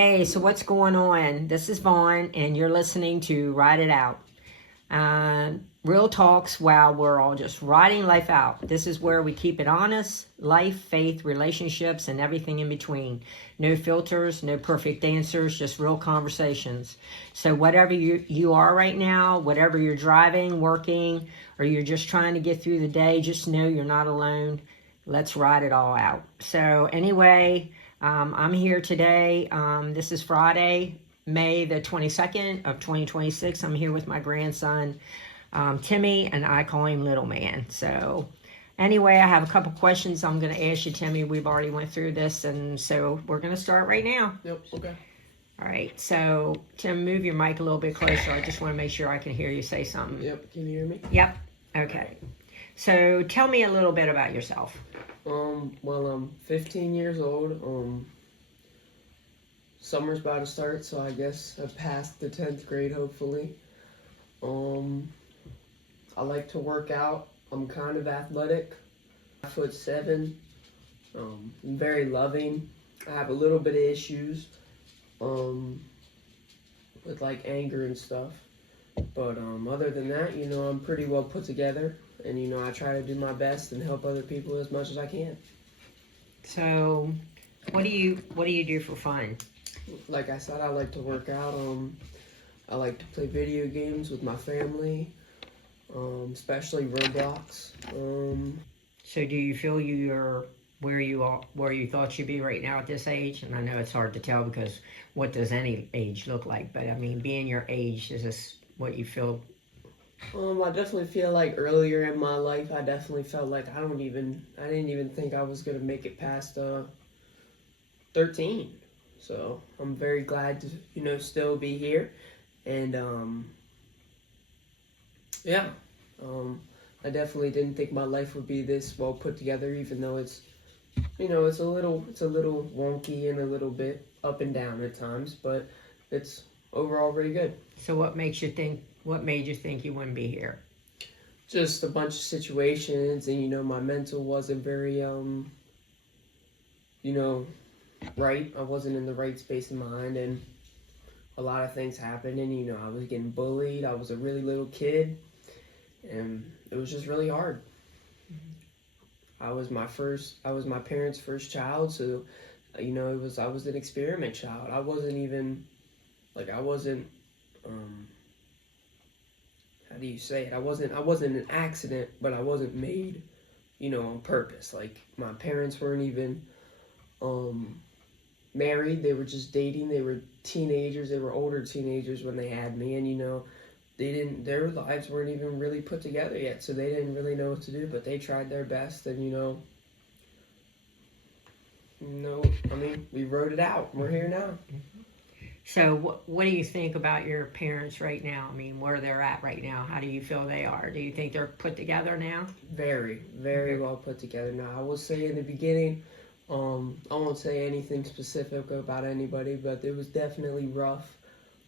Hey, so what's going on? This is Vaughn, and you're listening to Ride It Out. Real talks while we're all just riding life out. This is where we keep it honest, life, faith, relationships, and everything in between. No filters, no perfect answers, just real conversations. So whatever you are right now, whatever you're driving, working, or you're just trying to get through the day, just know you're not alone. Let's ride it all out. So anyway, I'm here today. This is Friday, May the 22nd of 2026. I'm here with my grandson, Timmy, and I call him Little Man. So anyway, I have a couple questions I'm going to ask you, Timmy. We've already went through this, and so we're going to start right now. Yep, okay. All right, so Tim, move your mic a little bit closer. I just want to make sure I can hear you say something. Yep, can you hear me? Yep, okay. So tell me a little bit about yourself. Well, I'm 15 years old. Summer's about to start, so I guess I've passed the 10th grade, hopefully. I like to work out. I'm kind of athletic. 5'7". I'm very loving. I have a little bit of issues, with like anger and stuff. But other than that, I'm pretty well put together. And, I try to do my best and help other people as much as I can. So, what do you do for fun? Like I said, I like to work out. I like to play video games with my family, especially Roblox. So, do you feel you're where you thought you'd be right now at this age? And I know it's hard to tell because what does any age look like? But I mean, being your age, is this what you feel? I definitely feel like earlier in my life, I definitely felt like I didn't even think I was gonna make it past 13. So I'm very glad to still be here, and I definitely didn't think my life would be this well put together, even though it's a little wonky and a little bit up and down at times, but it's overall really good. So what made you think you wouldn't be here? Just a bunch of situations, and my mental wasn't very right. I wasn't in the right space of mind, and a lot of things happened, and I was getting bullied. I was a really little kid, and it was just really hard. I was my parents' first child, so I was an experiment child. I wasn't how do you say it? I wasn't an accident, but I wasn't made, on purpose. Like, my parents weren't even married. They were just dating. They were teenagers. They were older teenagers when they had me, and their lives weren't even really put together yet, so they didn't really know what to do, but they tried their best, and we wrote it out. We're here now. So what do you think about your parents right now? I mean, where they're at right now? How do you feel they are? Do you think they're put together now? Very, very well put together now. I will say in the beginning, I won't say anything specific about anybody, but it was definitely rough.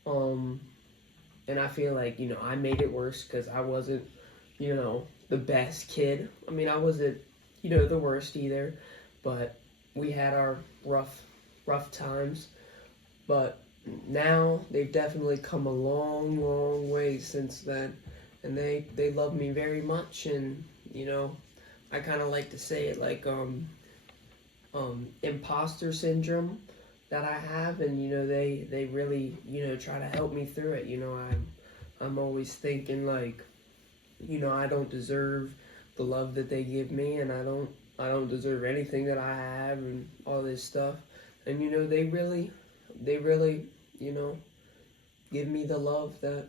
And I feel like, I made it worse because I wasn't, the best kid. I mean, I wasn't, the worst either, but we had our rough times. But now they've definitely come a long, long way since then, and they love me very much. And I kind of like to say it like imposter syndrome that I have, and they really try to help me through it. I'm always thinking like, I don't deserve the love that they give me, and I don't deserve anything that I have, and all this stuff. And they really give me the love that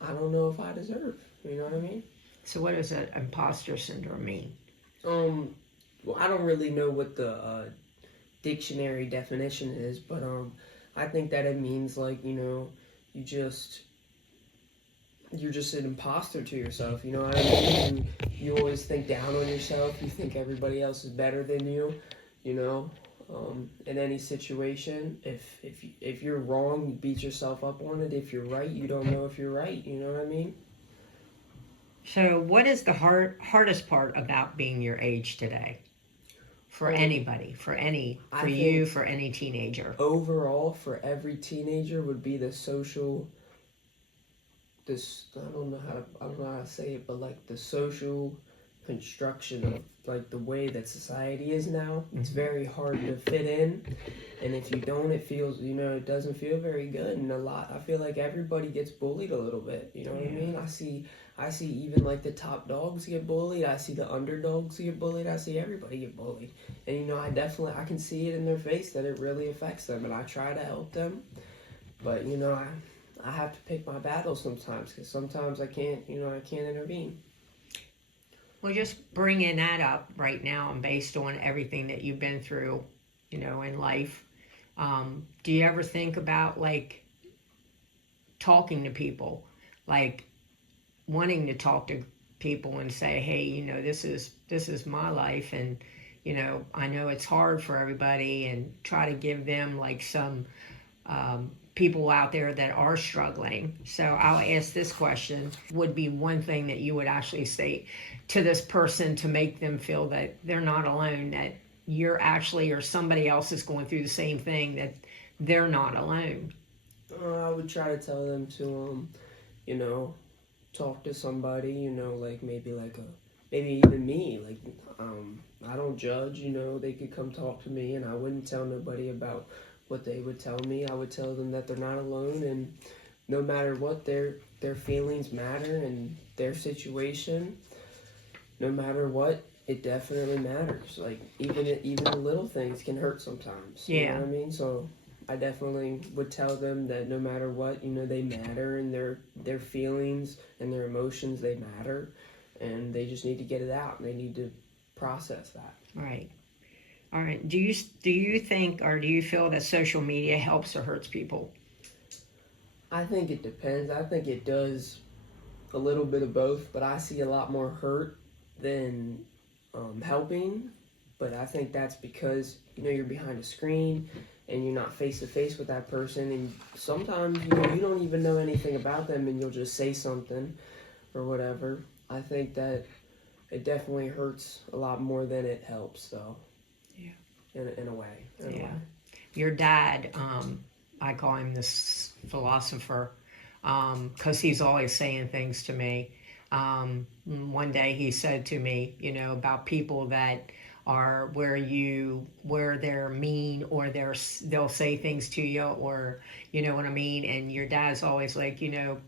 I don't know if I deserve. You know what I mean? So what does that imposter syndrome mean? Well, I don't really know what the dictionary definition is, but I think that it means like, you're just an imposter to yourself. You know what I mean? You always think down on yourself. You think everybody else is better than you. In any situation, if you're wrong, you beat yourself up on it. If you're right, you don't know if you're right. You know what I mean? So what is the hardest part about being your age today? for anybody, for any teenager? Overall, for every teenager would be the social, this, I don't know how to say it, but like the social construction of like the way that society is now. It's very hard to fit in, and if you don't, it feels, it doesn't feel very good. And I feel like everybody gets bullied a little bit, you know what I mean? I see even like the top dogs get bullied. I see the underdogs get bullied. I see everybody get bullied, and I can see it in their face that it really affects them, and I try to help them, but I have to pick my battles sometimes, because sometimes I can't intervene. Well, just bringing that up right now, and based on everything that you've been through, in life, do you ever think about like talking to people, like wanting to talk to people and say, hey, this is my life, and I know it's hard for everybody, and try to give them like some people out there that are struggling. So I'll ask this question: would be one thing that you would actually say to this person to make them feel that they're not alone, that you're actually, or somebody else is going through the same thing, that they're not alone? I would try to tell them to talk to somebody, like maybe even me, like I don't judge, they could come talk to me, and I wouldn't tell nobody about what they would tell me. I would tell them that they're not alone, and no matter what, their feelings matter, and their situation, no matter what, it definitely matters. Like even the little things can hurt sometimes. You know what I mean? So I definitely would tell them that no matter what, they matter, and their feelings and their emotions, they matter, and they just need to get it out, and they need to process that. Right. All right. Do you think, or do you feel that social media helps or hurts people? I think it depends. I think it does a little bit of both, but I see a lot more hurt than helping. But I think that's because you're behind a screen and you're not face to face with that person, and sometimes you don't even know anything about them, and you'll just say something or whatever. I think that it definitely hurts a lot more than it helps, though. Yeah. In a way. Your dad, I call him this philosopher, because he's always saying things to me. One day he said to me, about people that are where they're mean, or they'll say things to you, or you know what I mean. And your dad's always like, try to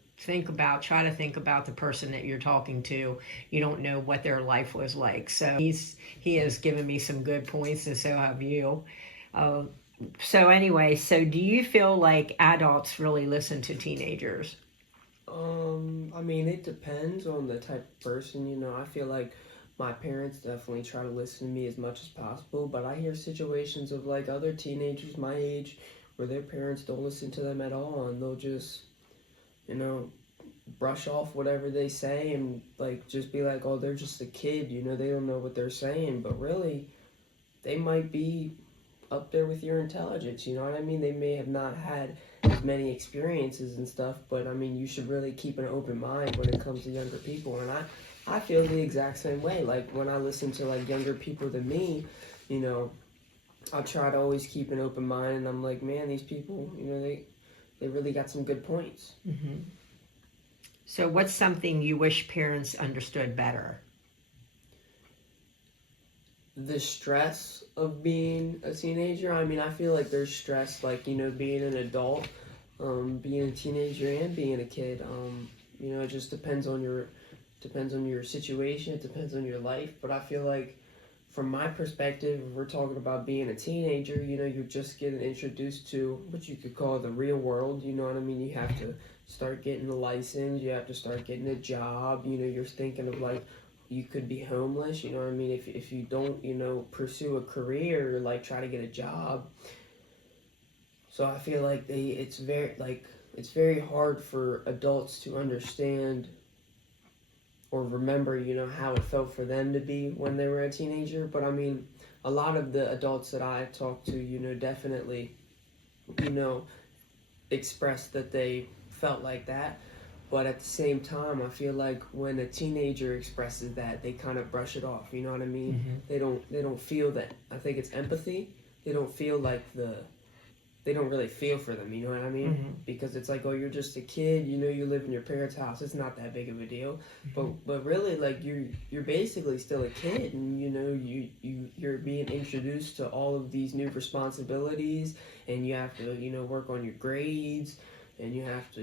think about the person that you're talking to. You don't know what their life was like. So he has given me some good points, and so have you. So anyway, do you feel like adults really listen to teenagers? I mean, it depends on the type of person. I feel like my parents definitely try to listen to me as much as possible, but I hear situations of like other teenagers my age where their parents don't listen to them at all, and they'll just brush off whatever they say, and like just be like, oh, they're just a kid, they don't know what they're saying. But really, they might be up there with your intelligence, you know what I mean? They may have not had as many experiences and stuff, but I mean, you should really keep an open mind when it comes to younger people. And I feel the exact same way. Like when I listen to like younger people than me, I try to always keep an open mind, and I'm like, man, these people, they really got some good points. Mm-hmm. So what's something you wish parents understood better? The stress of being a teenager. I mean, I feel like there's stress, like, being an adult, being a teenager and being a kid. It just depends on your situation. It depends on your life. But I feel like, from my perspective, if we're talking about being a teenager, you're just getting introduced to what you could call the real world. You know what I mean? You have to start getting a license. You have to start getting a job. You're thinking of like, you could be homeless. You know what I mean? If you don't, pursue a career, or like try to get a job. So I feel like it's very hard for adults to understand or remember, how it felt for them to be when they were a teenager. But I mean, a lot of the adults that I talked to, definitely, expressed that they felt like that. But at the same time, I feel like when a teenager expresses that, they kind of brush it off. You know what I mean? They don't feel that. I think it's empathy. They don't feel like they don't really feel for them. You know what I mean? Because it's like, oh, you're just a kid. You know, you live in your parents' house. It's not that big of a deal. But really, like you're basically still a kid, and you know you're being introduced to all of these new responsibilities, and you have to work on your grades. And you have to,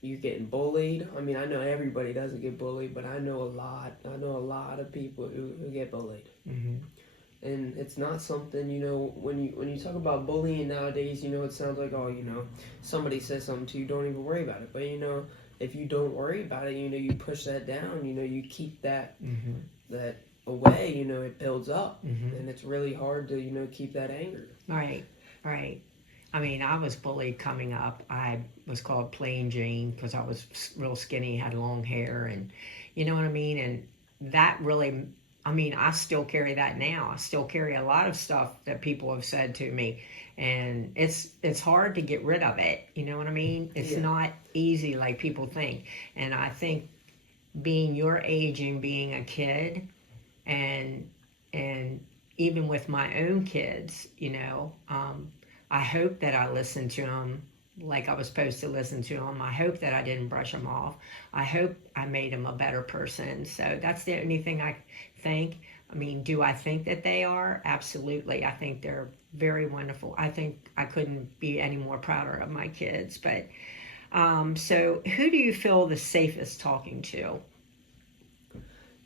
you're getting bullied. I mean, I know everybody doesn't get bullied, but I know a lot. I know a lot of people who get bullied. And it's not something, when you talk about bullying nowadays, it sounds like, oh, somebody says something to you, don't even worry about it. But, if you don't worry about it, you push that down, you keep that that away, it builds up. And it's really hard to, keep that anger. Right, right. I mean, I was bullied coming up. I was called Plain Jane because I was real skinny, had long hair, and you know what I mean? And that really, I mean, I still carry that now. I still carry a lot of stuff that people have said to me, and it's hard to get rid of it. You know what I mean? It's not easy like people think. And I think being your age and being a kid, and even with my own kids, I hope that I listened to them like I was supposed to listen to them. I hope that I didn't brush them off. I hope I made them a better person. So that's the only thing I think. I mean, do I think that they are? Absolutely. I think they're very wonderful. I think I couldn't be any more prouder of my kids. But so who do you feel the safest talking to?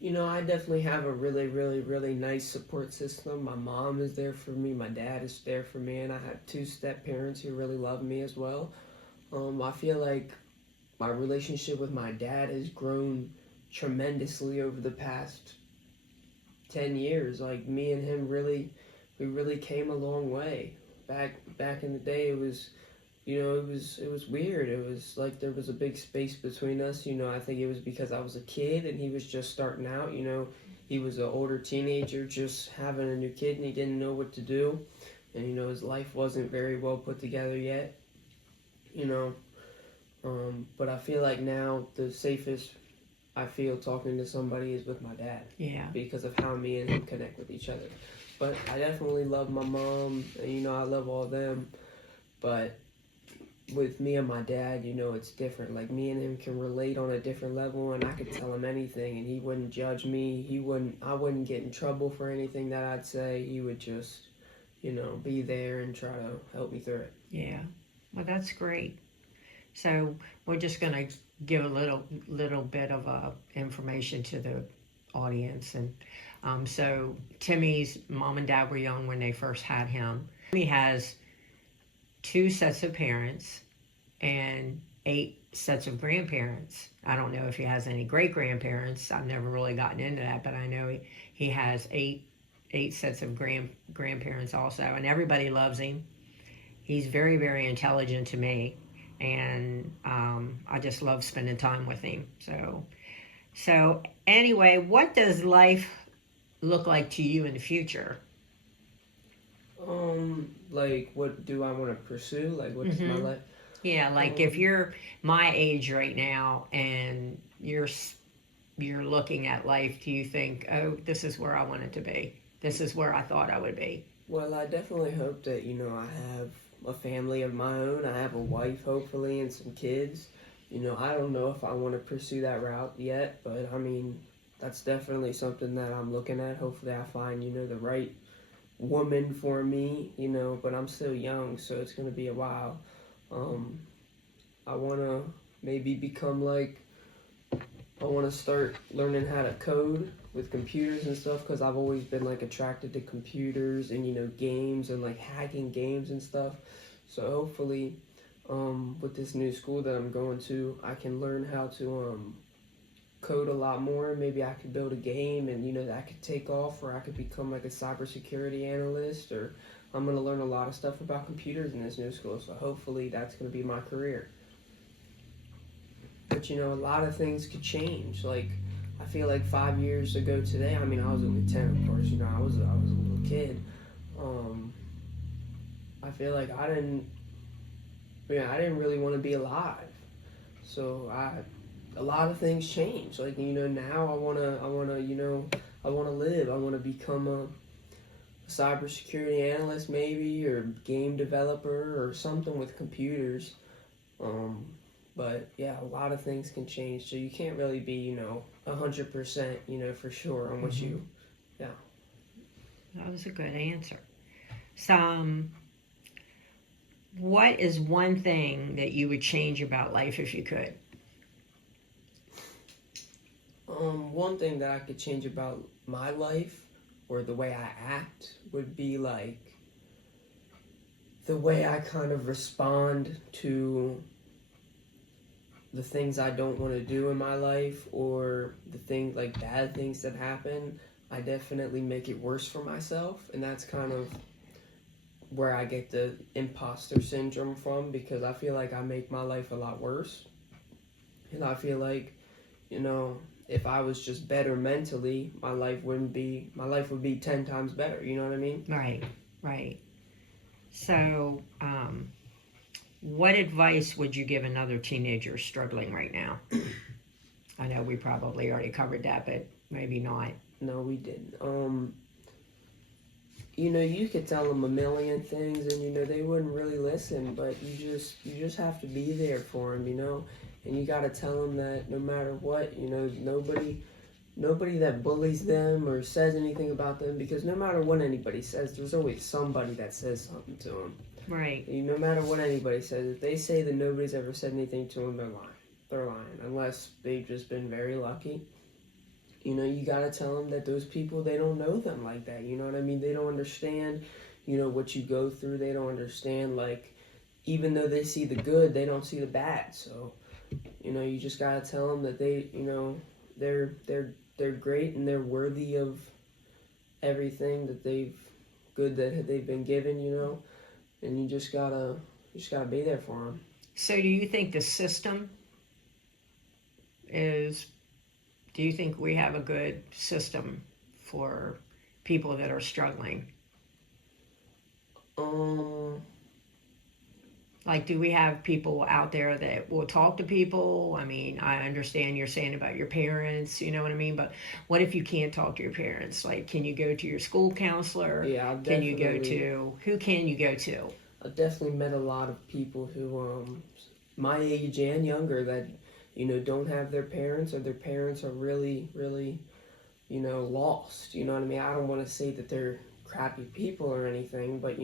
I definitely have a really, really, really nice support system. My mom is there for me. My dad is there for me. And I have 2 step-parents who really love me as well. I feel like my relationship with my dad has grown tremendously over the past 10 years. Like, me and him we really came a long way. Back in the day, it was weird. It was like there was a big space between us. I think it was because I was a kid and he was just starting out. He was an older teenager just having a new kid and he didn't know what to do. And, his life wasn't very well put together yet. But I feel like now the safest I feel talking to somebody is with my dad. Yeah. Because of how me and him connect with each other. But I definitely love my mom and, I love all them. But with me and my dad, it's different. Like, me and him can relate on a different level, and I could tell him anything, and he wouldn't judge me. I wouldn't get in trouble for anything that I'd say. He would just, be there and try to help me through it. Yeah, well, that's great. So we're just gonna give a little bit of information to the audience, and so Timmy's mom and dad were young when they first had him. Timmy has 2 sets of parents and 8 sets of grandparents. I don't know if he has any great-grandparents. I've never really gotten into that, but I know he has 8 sets of grandparents also, and everybody loves him. He's very, very intelligent to me, and I just love spending time with him. So anyway, what does life look like to you in the future? Like, what do I want to pursue? Like, what is my life? Yeah, like if you're my age right now and you're looking at life, do you think, oh, this is where I wanted to be? This is where I thought I would be? Well, I definitely hope that, I have a family of my own. I have a wife, hopefully, and some kids. I don't know if I want to pursue that route yet, but, I mean, that's definitely something that I'm looking at. Hopefully I find, the right woman for me, but I'm still young, so it's going to be a while. I want to maybe become I want to start learning how to code with computers and stuff, because I've always been attracted to computers and games and hacking games and stuff. So hopefully with this new school that I'm going to, I can learn how to code a lot more. Maybe I could build a game and that could take off, or I could become a cybersecurity analyst, or I'm going to learn a lot of stuff about computers in this new school. So hopefully that's going to be my career. But a lot of things could change. I feel like 5 years ago today, I mean, I was only 10, of course, I was a little kid. I feel like I didn't really want to be alive. So a lot of things change. Like, now I wanna live. I wanna become a cybersecurity analyst maybe, or game developer or something with computers. But yeah, a lot of things can change, so you can't really be 100% for sure on what you. Yeah. That was a good answer. So, what is one thing that you would change about life if you could? One thing that I could change about my life or the way I act would be like the way I kind of respond to the things I don't want to do in my life, or the things like bad things that happen. I definitely make it worse for myself, and that's kind of where I get the imposter syndrome from, because I feel like I make my life a lot worse. And I feel like, if I was just better mentally, my life would be 10 times better, you know what I mean? Right. So, what advice would you give another teenager struggling right now? I know we probably already covered that, but maybe not. No, we didn't. You could tell them a million things, and they wouldn't really listen. But you just have to be there for them, and you got to tell them that no matter what, nobody that bullies them or says anything about them, because no matter what anybody says, there's always somebody that says something to them. Right. No matter what anybody says, if they say that nobody's ever said anything to them, they're lying. They're lying, unless they've just been very lucky. You gotta tell them that those people, they don't know them like that. You know what I mean? They don't understand, what you go through. They don't understand, like, even though they see the good, they don't see the bad. So, you just gotta tell them that they, they're great, and they're worthy of everything that they've been given. And you just gotta be there for them. So, do you think the system do you think we have a good system for people that are struggling? Like, do we have people out there that will talk to people? I mean, I understand you're saying about your parents, you know what I mean? But what if you can't talk to your parents? Like, can you go to your school counselor? Yeah, I've can you go to, who can you go to? I've definitely met a lot of people who, my age and younger, that, don't have their parents, or their parents are really, really, lost. You know what I mean? I don't want to say that they're crappy people or anything, but,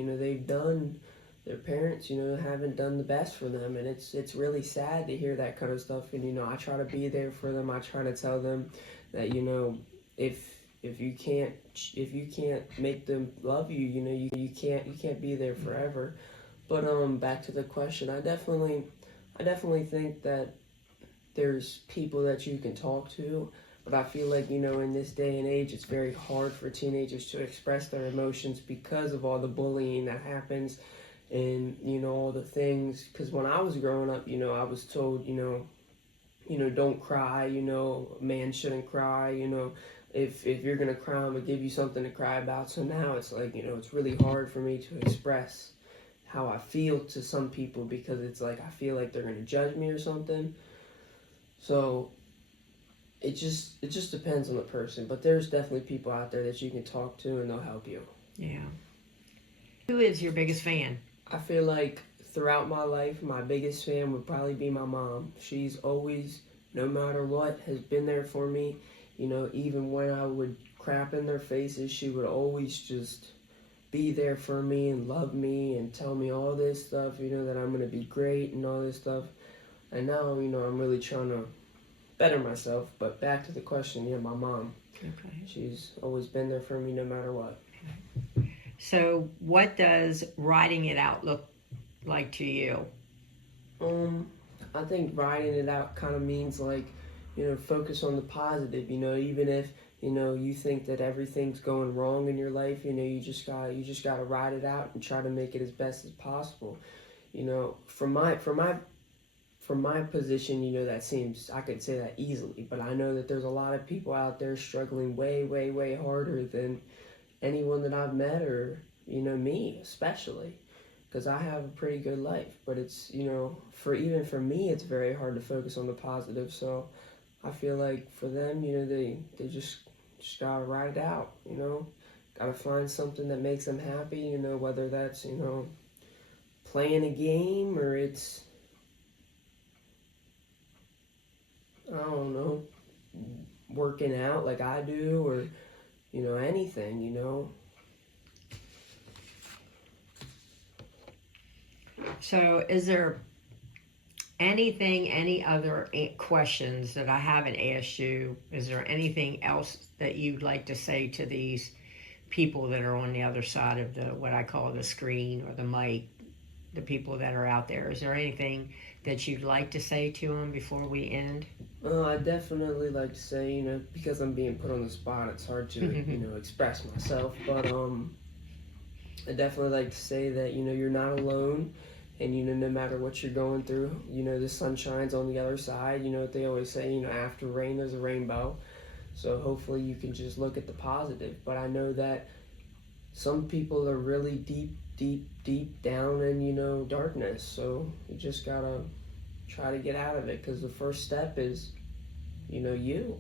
their parents, haven't done the best for them, and it's really sad to hear that kind of stuff. And, I try to be there for them. I try to tell them that, if you can't make them love you, you can't be there forever. But back to the question, I definitely think that there's people that you can talk to, but I feel like, in this day and age, it's very hard for teenagers to express their emotions because of all the bullying that happens, and all the things. Because when I was growing up, I was told, don't cry, a man shouldn't cry, if you're gonna cry, I'm gonna give you something to cry about. So now it's like, it's really hard for me to express how I feel to some people, because it's like I feel like they're gonna judge me or something. So it just depends on the person, but there's definitely people out there that you can talk to, and they'll help you. Yeah. Who is your biggest fan? I feel like throughout my life, my biggest fan would probably be my mom. She's always, no matter what, has been there for me. Even when I would crap in their faces, she would always just be there for me and love me and tell me all this stuff, that I'm going to be great and all this stuff. And now, I'm really trying to better myself. But back to the question, my mom. Okay. She's always been there for me no matter what. So what does writing it out look like to you? I think writing it out kind of means like, focus on the positive, even if, you think that everything's going wrong in your life, you just gotta write it out and try to make it as best as possible. From my position, that seems, I could say that easily, but I know that there's a lot of people out there struggling way, way, way harder than anyone that I've met, or, me especially. because I have a pretty good life. But it's, even for me, it's very hard to focus on the positive. So I feel like for them, they just gotta ride it out, gotta find something that makes them happy, whether that's, playing a game or it's, I don't know, working out like I do, or, anything. So is there any other questions that I haven't asked you? Is there anything else that you'd like to say to these people that are on the other side of what I call the screen or the mic, the people that are out there? Is there anything that you'd like to say to them before we end? I definitely like to say, because I'm being put on the spot, it's hard to, express myself. But I definitely like to say that, you're not alone. And, no matter what you're going through, the sun shines on the other side. You know what they always say, after rain, there's a rainbow. So hopefully you can just look at the positive. But I know that some people are really deep down in, darkness. So you just got to try to get out of it. Because the first step is, your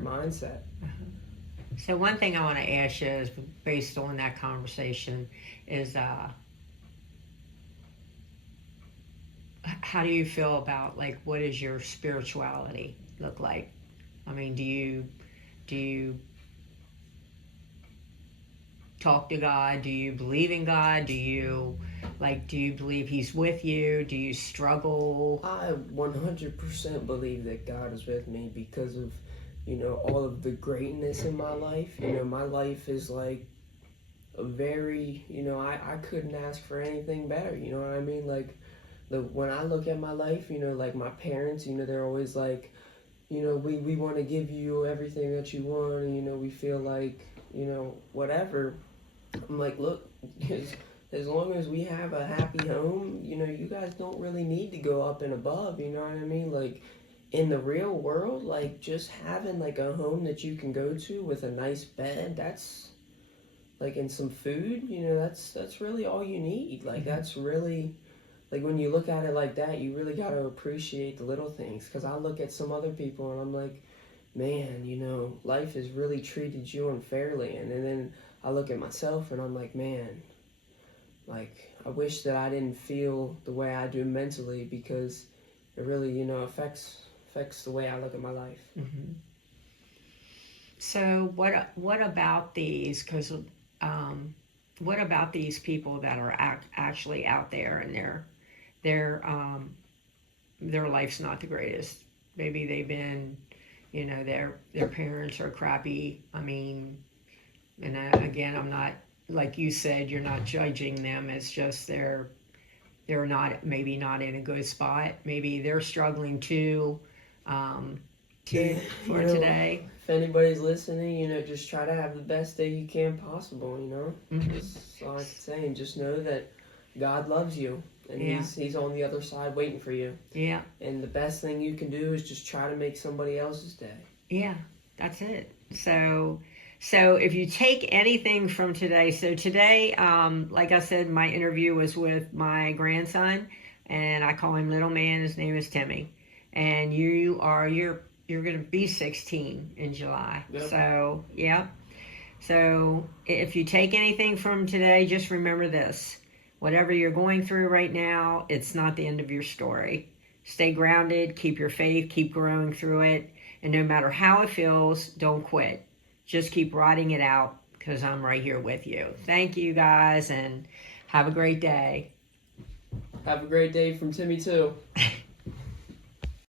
mindset. So one thing I want to ask you is, based on that conversation, is how do you feel about, like, what does your spirituality look like? I mean, do you talk to God? Do you believe in God? Do you believe He's with you? Do you struggle? I 100% believe that God is with me because of, all of the greatness in my life. My life is like a very, I couldn't ask for anything better. You know what I mean? Like, when I look at my life, like my parents, they're always like, we want to give you everything that you want, and, we feel like, whatever. I'm like, look, as long as we have a happy home, you guys don't really need to go up and above, you know what I mean? Like, in the real world, like, just having, like, a home that you can go to with a nice bed, that's, like, and some food, that's really all you need. Like, that's really... Like, when you look at it like that, you really got to appreciate the little things. Because I look at some other people and I'm like, man, life has really treated you unfairly. And then I look at myself and I'm like, man, like, I wish that I didn't feel the way I do mentally, because it really, affects the way I look at my life. Mm-hmm. So what about these? Because what about these people that are actually out there and their life's not the greatest? Maybe they've been, their parents are crappy. I mean, and again, I'm not, like you said, you're not judging them. It's just they're maybe not in a good spot. Maybe they're struggling too. For today. If anybody's listening, just try to have the best day you can possible, Mm-hmm. That's all I can say. And just know that God loves you. And he's on the other side waiting for you. Yeah. And the best thing you can do is just try to make somebody else's day. Yeah, that's it. So if you take anything from today, so today, like I said, my interview was with my grandson, and I call him Little Man. His name is Timmy. And you're going to be 16 in July. Yep. So, yeah. So if you take anything from today, just remember this. Whatever you're going through right now, it's not the end of your story. Stay grounded, keep your faith, keep growing through it. And no matter how it feels, don't quit. Just keep riding it out, because I'm right here with you. Thank you, guys, and have a great day. Have a great day from Timmy, too.